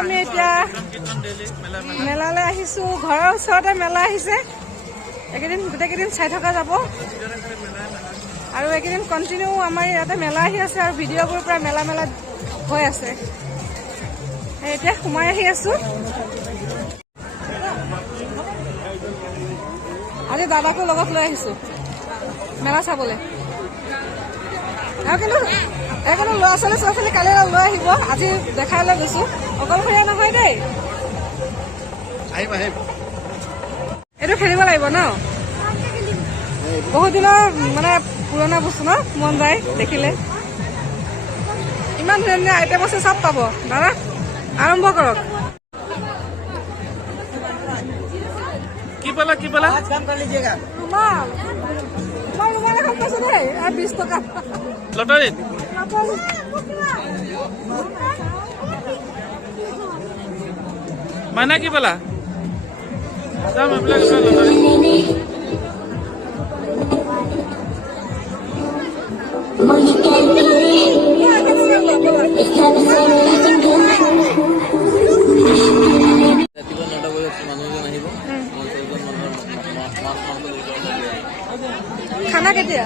আমি এতিয়া মেলালৈ আহিছো। ঘৰৰ ওচৰতে মেলা আহিছে। এইকেইদিন গোটেইকেইদিন চাই থকা যাব আৰু এইকেইদিন কণ্টিনিউ আমাৰ ইয়াতে মেলা আহি আছে আৰু ভিডিঅ'বোৰ প্ৰায় মেলা হৈ আছে। এতিয়া সোমাই আহি আছো। আজি দাদাকো লগত লৈ আহিছো মেলা চাবলৈ। কিন্তু ল'ৰা ছোৱালী কালি লৈ আহিব। আজি দেখাই লৈ গৈছো, অকলশৰীয়া নহয় দেই। এইটো খেলিব লাগিব ন? বহুত দিনৰ মানে পুৰণা বস্তু ন, মন যায় দেখিলে। ইমান ধুনীয়া আইটেম আছে, চব পাব। দাদা আৰম্ভ কৰক। কি পালা ৰুমাল এখন পাইছো দেই, আৰু 20 টকা লটাৰীত। মাইনা কি পালা? যাম এইবিলাক লটাৰী। খানা কেতিয়া?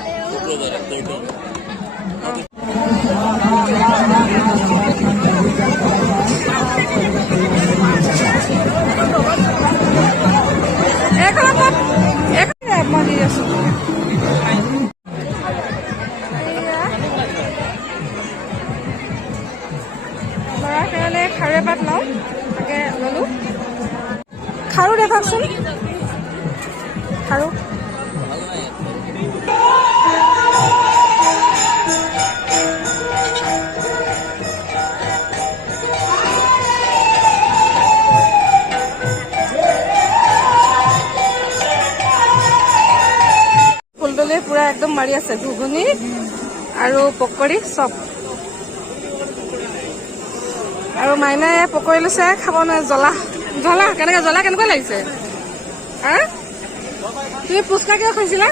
ল'ৰাৰ কাৰণে খাৰু এপাত লওঁ, তাকে ললো। খাৰু দেখাওকচোন, খাৰু। ফুলদলি পুৰা একদম মাৰি আছে, ঘুগুনি আৰু পকৰি চব। আৰু মাইনাই পকৰি লৈছে, খাব নোৱাৰে। জ্বলা কেনেকুৱা লাগিছে? তুমি পুচকা কিয় খাইছিলা?